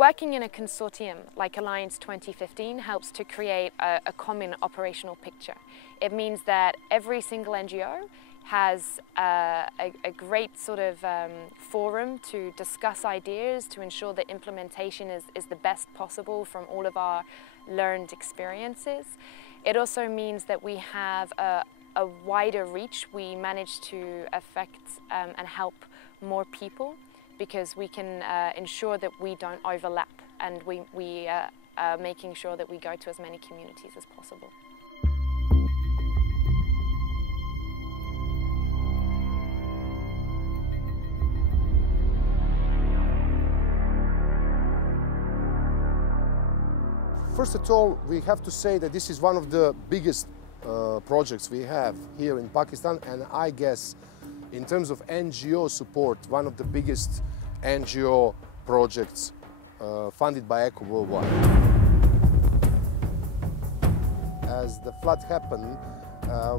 Working in a consortium like Alliance2015 helps to create a common operational picture. It means that every single NGO has a great sort of forum to discuss ideas, to ensure that implementation is the best possible from all of our learned experiences. It also means that we have a wider reach. We manage to affect and help more people, because we can ensure that we don't overlap, and we are making sure that we go to as many communities as possible. First of all, we have to say that this is one of the biggest projects we have here in Pakistan, and I guess in terms of NGO support, one of the biggest NGO projects funded by ECHO worldwide. As the flood happened,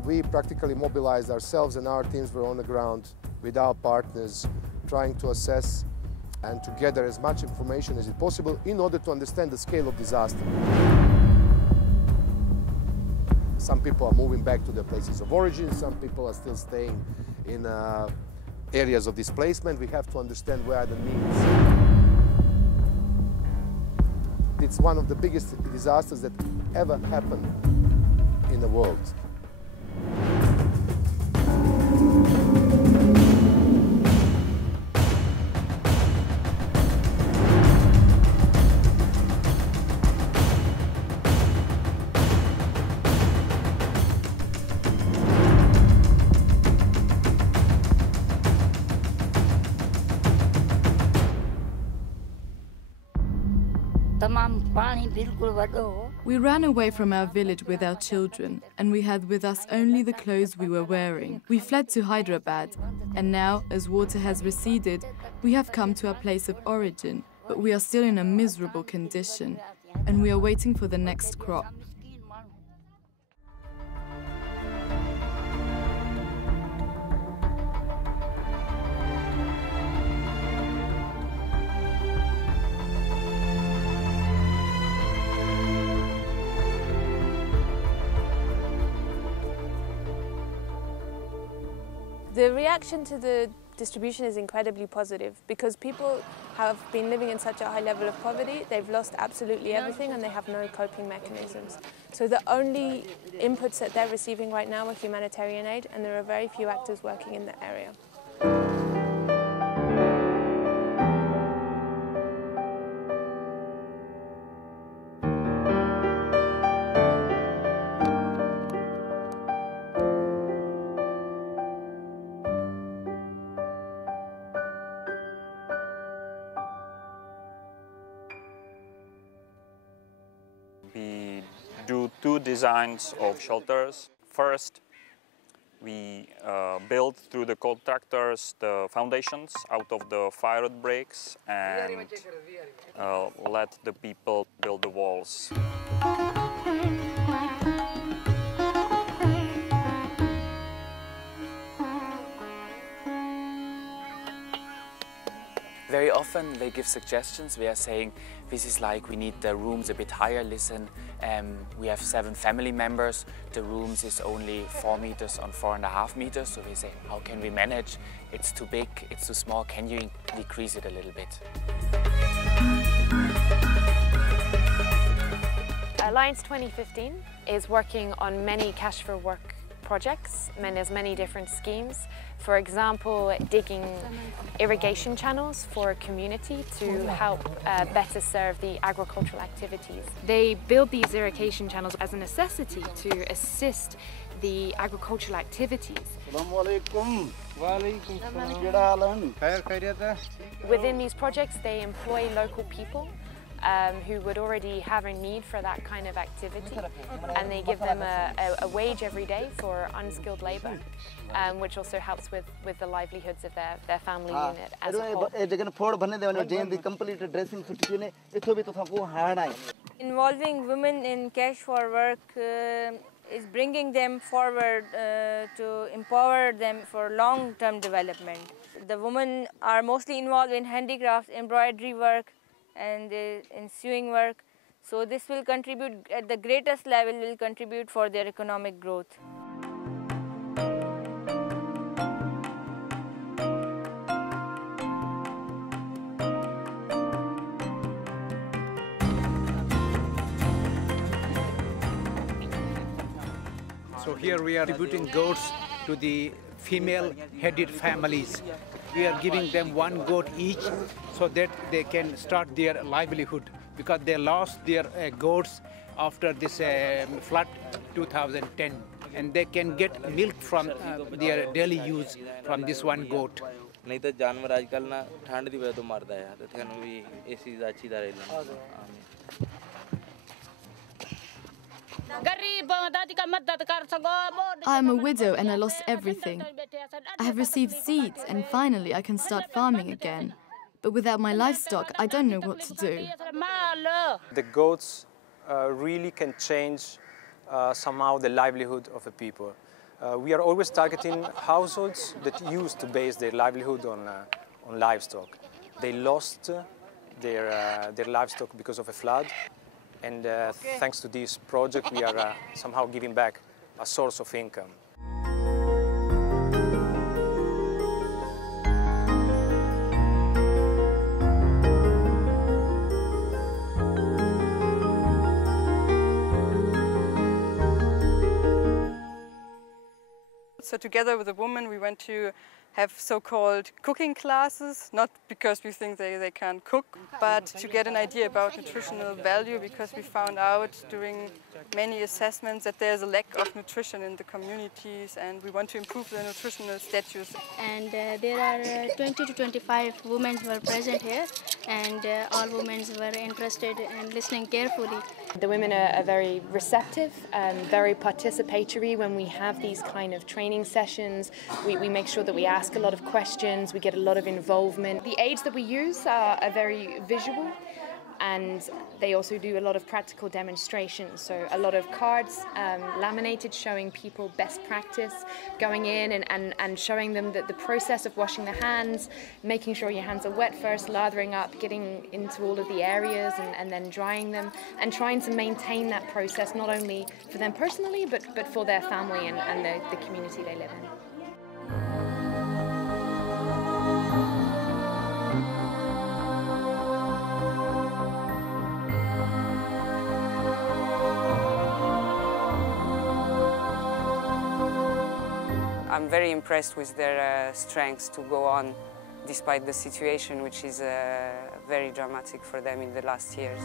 we practically mobilized ourselves, and our teams were on the ground with our partners, trying to assess and to gather as much information as possible in order to understand the scale of disaster. Some people are moving back to their places of origin, some people are still staying in areas of displacement. We have to understand where are the needs. It's one of the biggest disasters that ever happened in the world. We ran away from our village with our children, and we had with us only the clothes we were wearing. We fled to Hyderabad, and now, as water has receded, we have come to our place of origin, but we are still in a miserable condition, and we are waiting for the next crop. The reaction to the distribution is incredibly positive, because people have been living in such a high level of poverty, they've lost absolutely everything and they have no coping mechanisms. So the only inputs that they're receiving right now are humanitarian aid, and there are very few actors working in the area. We do two designs of shelters. First, we build through the contractors the foundations out of the fire outbreaks and let the people build the walls. Very often they give suggestions. We are saying, this is like, we need the rooms a bit higher, listen, we have 7 family members, the rooms is only 4 meters on 4.5 meters, so we say, how can we manage? It's too big, it's too small, can you decrease it a little bit? Alliance2015 is working on many cash for work projects, and there's many different schemes. For example, digging irrigation channels for a community to help better serve the agricultural activities. They build these irrigation channels as a necessity to assist the agricultural activities. Within these projects, they employ local people who would already have a need for that kind of activity, and they give them a wage every day for unskilled labour, which also helps with the livelihoods of their family unit as a whole. Involving women in cash for work is bringing them forward to empower them for long-term development. The women are mostly involved in handicrafts, embroidery work, and the ensuing work. So this will contribute at the greatest level, will contribute for their economic growth. So here we are distributing goats to the female-headed families. We are giving them one goat each so that they can start their livelihood, because they lost their goats after this flood 2010, and they can get milk from their daily use from this one goat. नहीं तो जानवर आजकल ना ठंड दी वजह तो मरदा है तो थानू भी इस चीज़ अच्छी दा रहना I am a widow and I lost everything. I have received seeds and finally I can start farming again. But without my livestock, I don't know what to do. The goats really can change somehow the livelihood of the people. We are always targeting households that used to base their livelihood on livestock. They lost their livestock because of a flood, and thanks to this project we are somehow giving back a source of income. So together with the women we went to have so-called cooking classes, not because we think they can't cook, but to get an idea about nutritional value, because we found out during many assessments that there's a lack of nutrition in the communities and we want to improve the nutritional status. And there are 20 to 25 women who are present here, and all women were interested and listening carefully. The women are very receptive and very participatory when we have these kind of training sessions. We make sure that we ask a lot of questions, we get a lot of involvement. The aids that we use are very visual, and they also do a lot of practical demonstrations. So a lot of cards laminated showing people best practice, going in and showing them the process of washing the hands, making sure your hands are wet first, lathering up, getting into all of the areas and then drying them, and trying to maintain that process not only for them personally but for their family and the community they live in. I'm very impressed with their strength to go on despite the situation, which is very dramatic for them in the last years.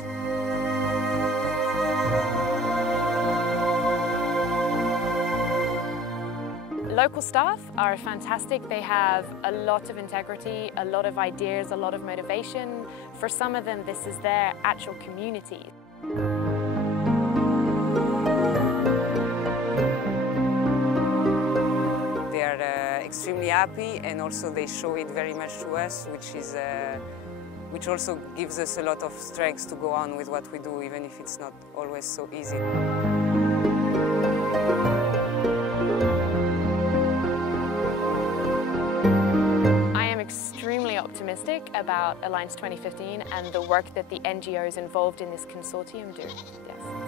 Local staff are fantastic. They have a lot of integrity, a lot of ideas, a lot of motivation. For some of them, this is their actual community. Extremely happy, and also they show it very much to us, which also gives us a lot of strength to go on with what we do, even if it's not always so easy. I am extremely optimistic about Alliance 2015 and the work that the NGOs involved in this consortium do. Yes.